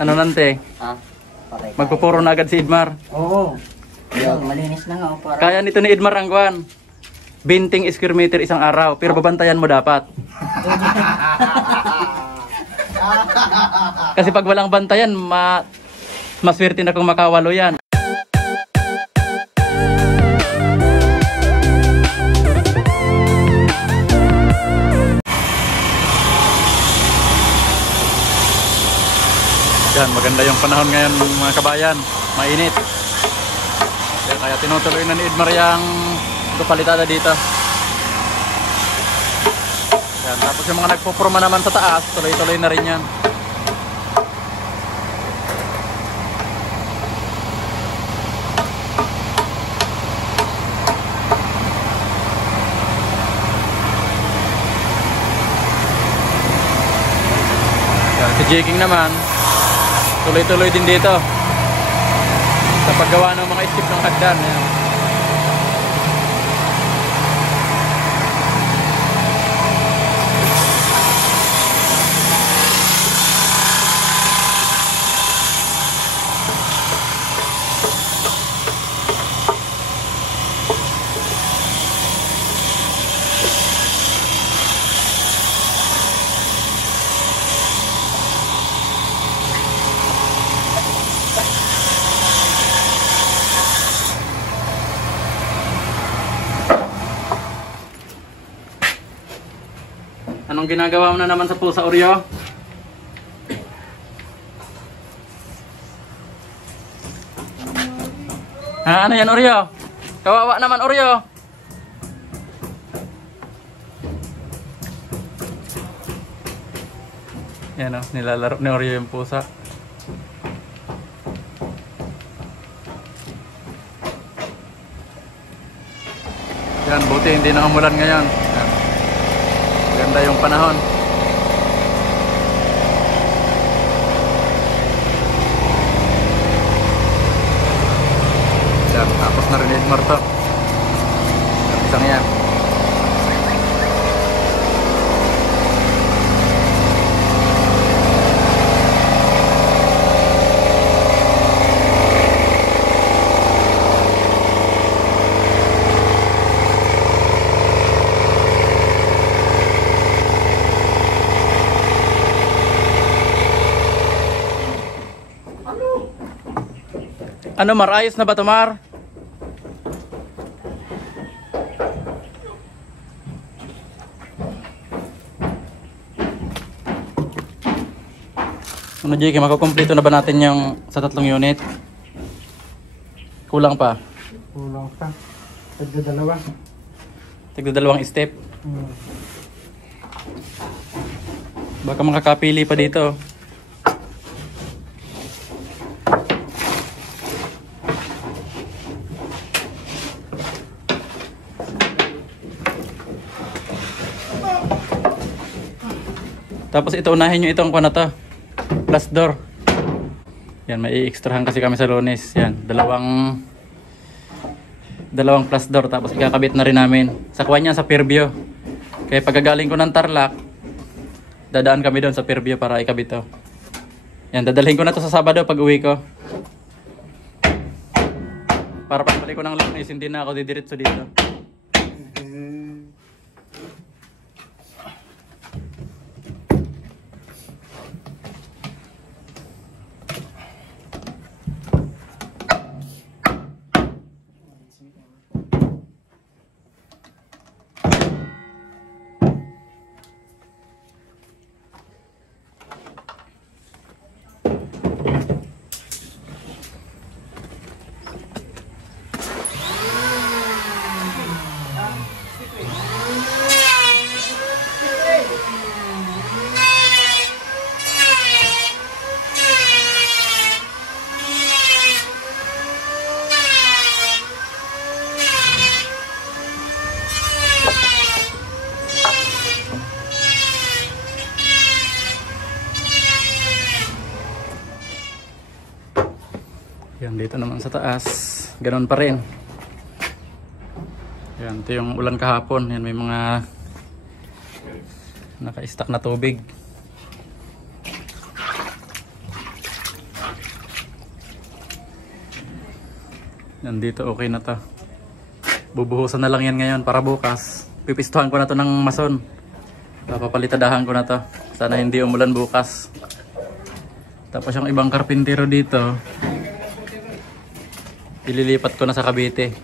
Ano nante? Ha? Patay tayo. Magpupuro na agad si Idmar. Oo. Ayun, malinis na nga. Oh, para... Kaya nito ni Idmar ang kwan. 20 square meter isang araw. Pero babantayan mo dapat. Kasi pag walang bantayan, maswerte na kung makawalo yan. Yan, maganda yung panahon ngayon mga kabayan. Mainit. Kaya tinutuloy na ni Idmar yung palitada dito. Yan, tapos yung mga nagpupurma naman sa taas, tuloy-tuloy na rin yan. Yan, si Jiking naman, tuloy-tuloy din dito sa paggawa ng mga skip ng hagdan. Yan. Anong ginagawa mo na naman sa pusa, Oreo? Ha, ano yan, Oreo? Kawawa naman, Oreo. Yan o, nilalaro ni Oreo yung pusa. Yan, buti hindi na umulan ngayon. Yan. Ganda yung panahon. Yan, tapos na rin ni Idmar to. Isang yan. Ano, Mar? Ayos na ba ito, Mar? Ano, Jake? Makakompleto na ba natin yung sa 3 unit? Kulang pa? Kulang pa. Tagdadalawa. Tigda 2 step. Baka makakapili pa dito. Tapos ito, unahin nyo itong kuha na to, plus door. Yan, may i-extrahan kasi kami sa Lunes. Yan, dalawang plus door. Tapos ikakabit na rin namin. Sa kuha niya sa Fairview. Kaya pagkagaling ko ng Tarlac, dadaan kami doon sa Fairview para ikabit to. Yan, dadalhin ko na to sa Sabado pag uwi ko. Para pagbalik ko ng Lunes, hindi na ako didiretso dito. Yan, dito naman sa taas, ganoon pa rin. Yan, ito yung ulan kahapon. Yan, may mga naka-stack na tubig. Nandito okay na to. Bubuhusan na lang yan ngayon para bukas. Pipistuhan ko na to ng mason. Papalitadahan ko na to. Sana hindi umulan bukas. Tapos yung ibang karpintero dito, ililipat ko na sa Cavite.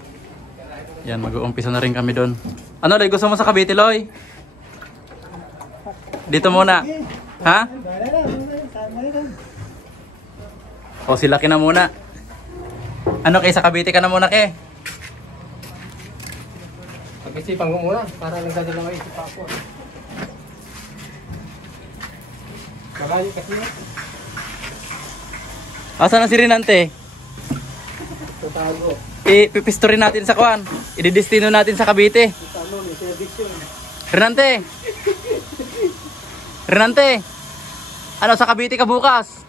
Yan, mag-uumpisa na rin kami doon. Ano, Loy? Gusto mo sa Cavite, Loy? Dito muna. Ha? O, sila ka na muna. Ano, kay sa Cavite ka na muna, ke? Pag-isipan ko muna, para nagdadalawa isip ako. Malayo kasi yun. Asan na si Rinante? Tatago. Ipipisto rin natin sa kuan. Ididestino natin sa Cavite. Tano, may service yun. Rinante! Rinante! Ano, sa Cavite ka bukas?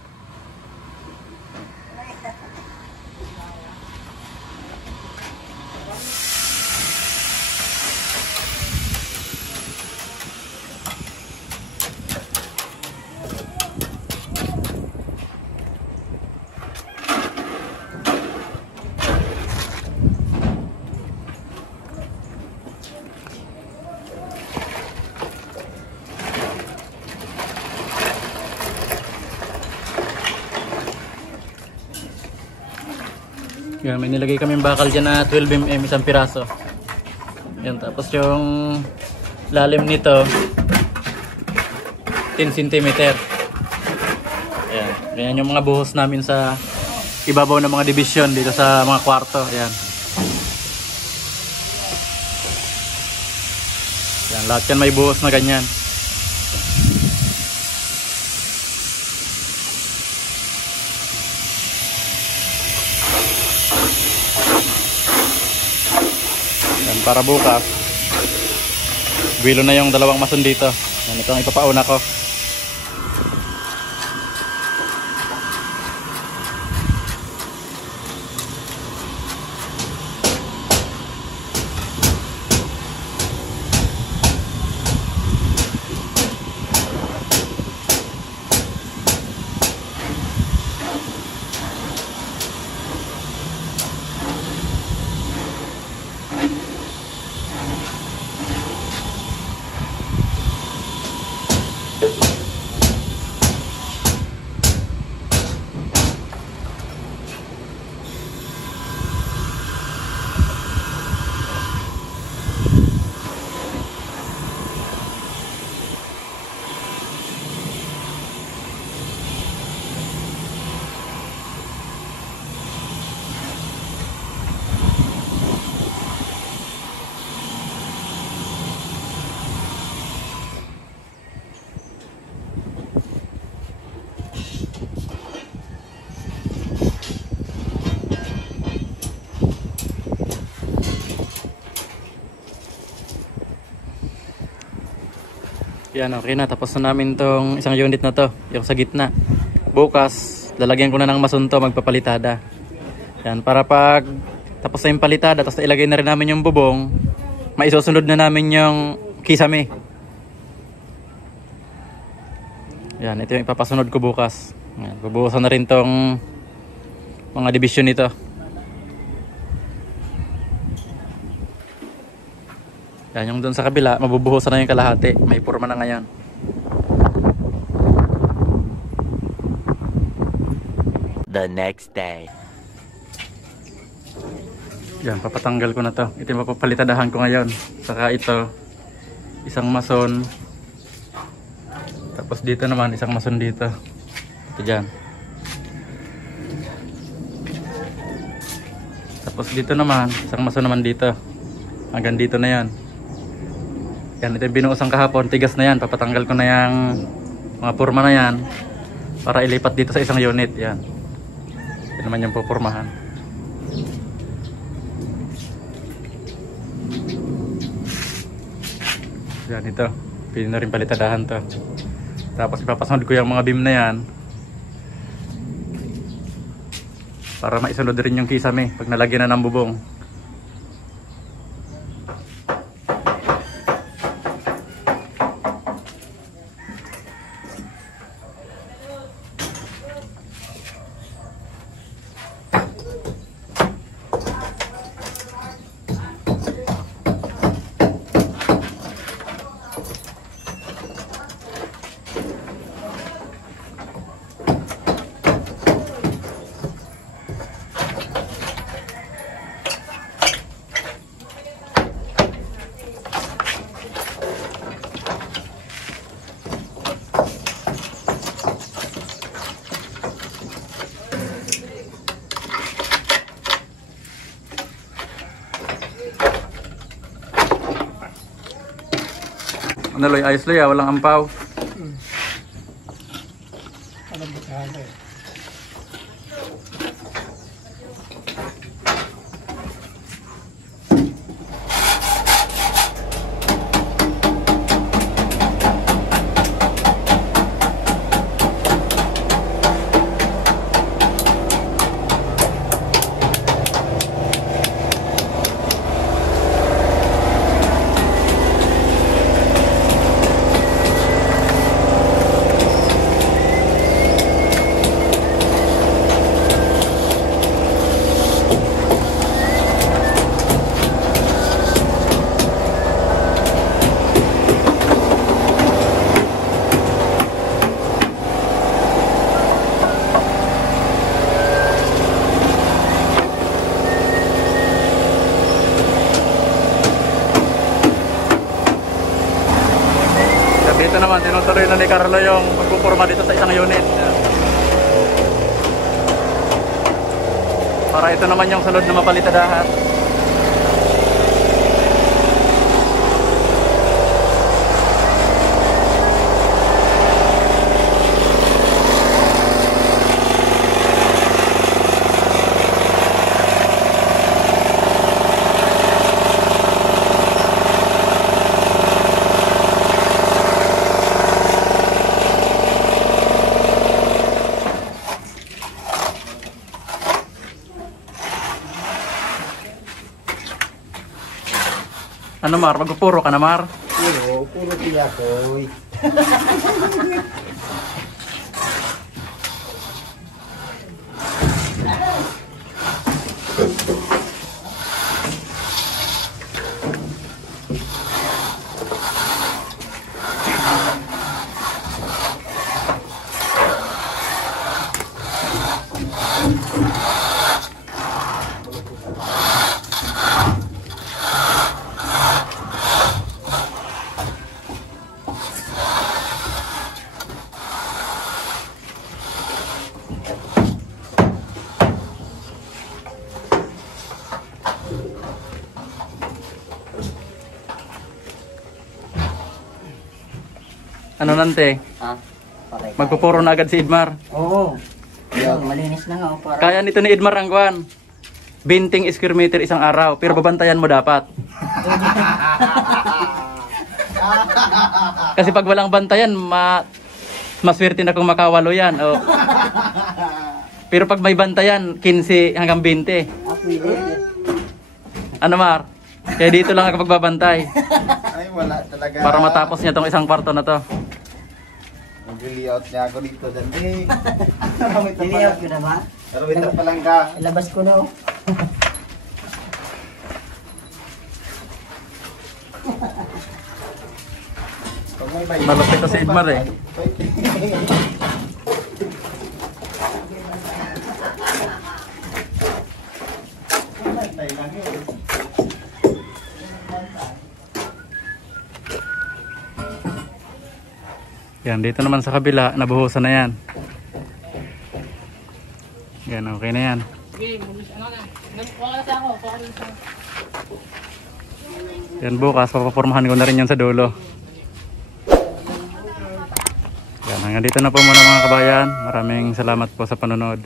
Yan, may nilagay kaming bakal dyan na 12mm isang piraso. Yan, tapos yung lalim nito 10 cm. Yan, ganyan yung mga buhos namin sa ibabaw ng mga division dito sa mga kwarto. Yan. Yan, lahat yan may buhos na ganyan. Para bukas gwilo na yung dalawang mason dito. Yan, ito ang ipapauna ko. Yan, okay na. Tapos na namin tong isang unit na to, yung sa gitna. Bukas, lalagyan ko na ng masunto, magpapalitada. Yan, para pag tapos na yung palitada, tapos ilagay na rin namin yung bubong, maisusunod na namin yung kisame. Yan, ito yung ipapasunod ko bukas. Yan, bubuhusan na rin tong mga division nito. Yan, yung doon sa kabila, mabubuhusan na yung kalahati. May purma na ngayon. The next day. Yan, papatanggal ko na to. Ito yung papalitadahan ko ngayon. Saka ito, isang mason. Tapos dito naman, isang mason dito. Ito dyan. Tapos dito naman, isang mason naman dito. Hanggang dito na yan. Yan, ito yung binuusang kahapon. Tigas na yan. Papatanggal ko na yung mga purma na yan para ilipat dito sa isang unit. Yan. Ito naman yung pupurmahan. Yan, ito. Pwede na rin palitadahan to. Tapos ipapasunod ko yung mga beam na yan para maisunod rin yung kisame pag nalagyan na ng bubong. Naloy, ayos loy, walang ampaw. Alam mo kaya eh. Dito naman, tinutuloy na ni Carlo yung pagpupurma dito sa isang unit. Yan. Para ito naman yung sunod na mapalitadahan. Ano Mar? Magpupuro ka na Mar? Puro tiyakoy. Ano nante? Ha? Patay. Magpupuro na agad si Idmar. Oo. Ayun, malinis na nga. Oh, para... Kaya nito ni Idmar ang kwan. 20 square meter isang araw. Pero babantayan mo dapat. Kasi pag walang bantayan, maswerte na kung makawalo yan. Oh. Pero pag may bantayan, 15 hanggang 20. Ano Mar? Kaya dito lang ako magbabantay. Ay, wala talaga. Para matapos niya tong isang kwarto na to. Mag-layout niya ako dito. Dandi. Niliyot ko na ba? Arawitan pa lang ka. Ilabas ko na oh. Pag may bay. Malupit to si Idmar eh. Tay lang yun. Yan, dito naman sa kabila, nabuhusan na yan. Yan, okay na yan. Yan, bukas, papapormahan ko na rin yan sa dulo. Yan, hanggang dito na po muna mga kabayan. Maraming salamat po sa panonood.